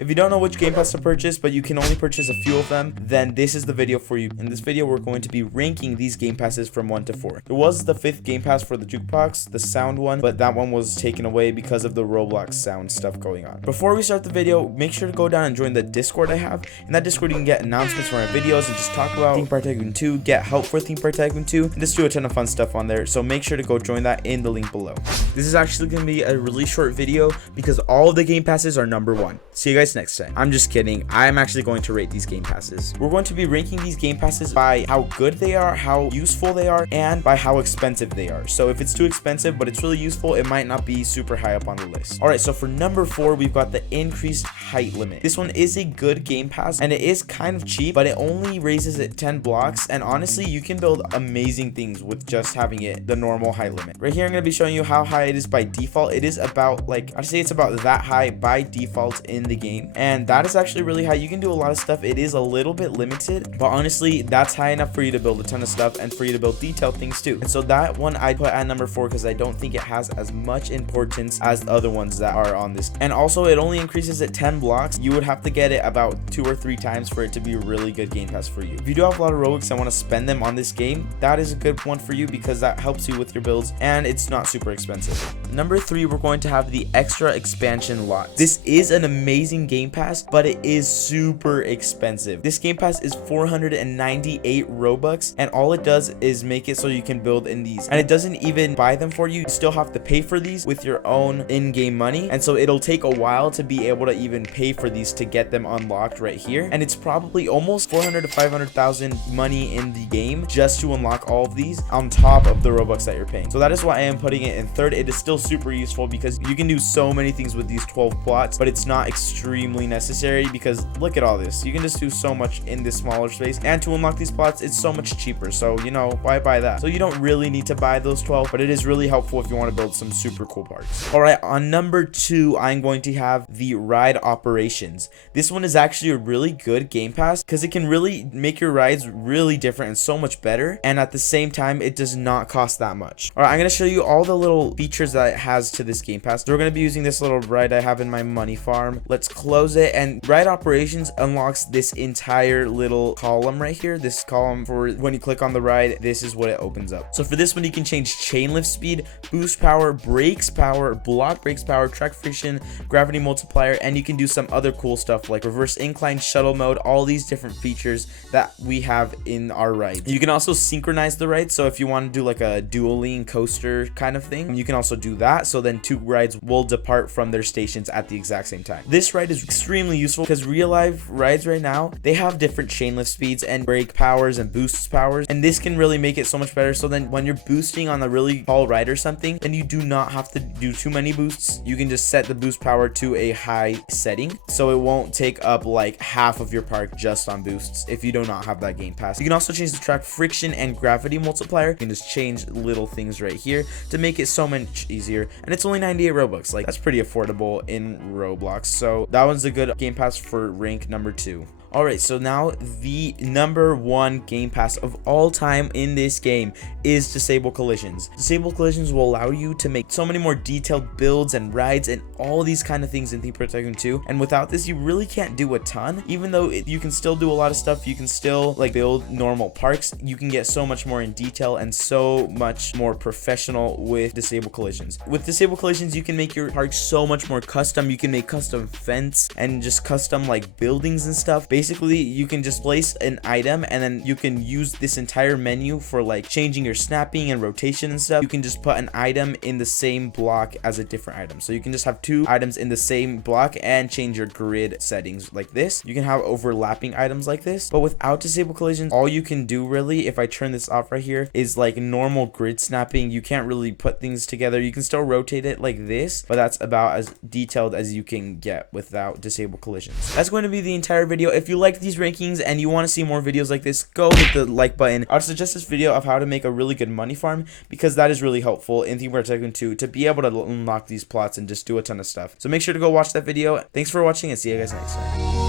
If you don't know which game pass to purchase, but you can only purchase a few of them, then this is the video for you. In this video, we're going to be ranking these game passes from 1 to 4. There was the 5th game pass for the jukebox, the sound one, but that one was taken away because of the Roblox sound stuff going on. Before we start the video, make sure to go down and join the Discord I have. In that Discord, you can get announcements from our videos and just talk about Theme Park Tycoon 2, get help for Theme Park Tycoon 2, and just do a ton of fun stuff on there. So make sure to go join that in the link below. This is actually going to be a really short video because all of the game passes are number 1. See you guys next time. I'm just kidding. I'm actually going to rate these game passes. We're going to be ranking these game passes by how good they are, how useful they are, and by how expensive they are. So if it's too expensive but it's really useful, it might not be super high up on the list. Alright, so for number 4, we've got the increased height limit. This one is a good game pass and it is kind of cheap, but it only raises it 10 blocks, and honestly you can build amazing things with just having it the normal height limit. Right here I'm going to be showing you how high it is by default. It is about, like, I'd say it's about that high by default in the game, and that is actually really high. You can do a lot of stuff. It is a little bit limited, but honestly that's high enough for you to build a ton of stuff and for you to build detailed things too. And so that one I put at number 4 because I don't think it has as much importance as the other ones that are on this. And also it only increases at 10 blocks. You would have to get it about 2 or 3 times for it to be a really good game pass for you. If you do have a lot of Robux and want to spend them on this game, that is a good one for you because that helps you with your builds and it's not super expensive. Number 3, we're going to have the extra expansion lot. This is an amazing game pass, but it is super expensive. This game pass is 498 Robux, and all it does is make it so you can build in these, and it doesn't even buy them for you. You still have to pay for these with your own in-game money, and so it'll take a while to be able to even pay for these to get them unlocked right here. And it's probably almost 400 to 500,000 money in the game just to unlock all of these on top of the Robux that you're paying. So that is why I am putting it in 3rd. It is still super useful because you can do so many things with these 12 plots, but it's not extremely necessary because look at all this. You can just do so much in this smaller space, and to unlock these plots it's so much cheaper, so you know, why buy that? So you don't really need to buy those 12, but it is really helpful if you want to build some super cool parks. All right, on number 2 I'm going to have the ride operations. This one is actually a really good game pass because it can really make your rides really different and so much better, and at the same time it does not cost that much. All right, I'm going to show you all the little features that it has to this game pass. So we're going to be using this little ride I have in my money farm. Let's close it, and ride operations unlocks this entire little column right here. This column for when you click on the ride, this is what it opens up. So for this one you can change chain lift speed, boost power, brakes power, block brakes power, track friction, gravity multiplier, and you can do some other cool stuff like reverse incline, shuttle mode, all these different features that we have in our ride. You can also synchronize the ride, so if you want to do like a dueling coaster kind of thing, you can also do that, so then 2 rides will depart from their stations at the exact same time. This ride is extremely useful because real life rides right now, they have different chain lift speeds and brake powers and boost powers, and this can really make it so much better. So then when you're boosting on a really tall ride or something, then you do not have to do too many boosts. You can just set the boost power to a high setting, so it won't take up like half of your park just on boosts if you do not have that game pass. You can also change the track friction and gravity multiplier. You can just change little things right here to make it so much easier, and it's only 98 Robux. Like, that's pretty affordable in Roblox, so that one's a good game pass for rank number 2. Alright, so now the number 1 game pass of all time in this game is Disable Collisions. Disable Collisions will allow you to make so many more detailed builds and rides and all these kind of things in Theme Park Tycoon 2, and without this you really can't do a ton. Even though you can still do a lot of stuff, you can still like build normal parks, you can get so much more in detail and so much more professional with Disable Collisions. With Disable Collisions you can make your park so much more custom. You can make custom fence and just custom like buildings and stuff. Basically you can just place an item and then you can use this entire menu for like changing your snapping and rotation and stuff. You can just put an item in the same block as a different item, so you can just have 2 items in the same block and change your grid settings like this. You can have overlapping items like this, but without Disable Collisions all you can do really, if I turn this off right here, is like normal grid snapping. You can't really put things together. You can still rotate it like this, but that's about as detailed as you can get without Disable Collisions. That's going to be the entire video. If you like these rankings and you want to see more videos like this, go hit the like button. I would suggest this video of how to make a really good money farm because that is really helpful in Theme Park Tycoon 2 to be able to unlock these plots and just do a ton of stuff. So make sure to go watch that video. Thanks for watching and see you guys next time.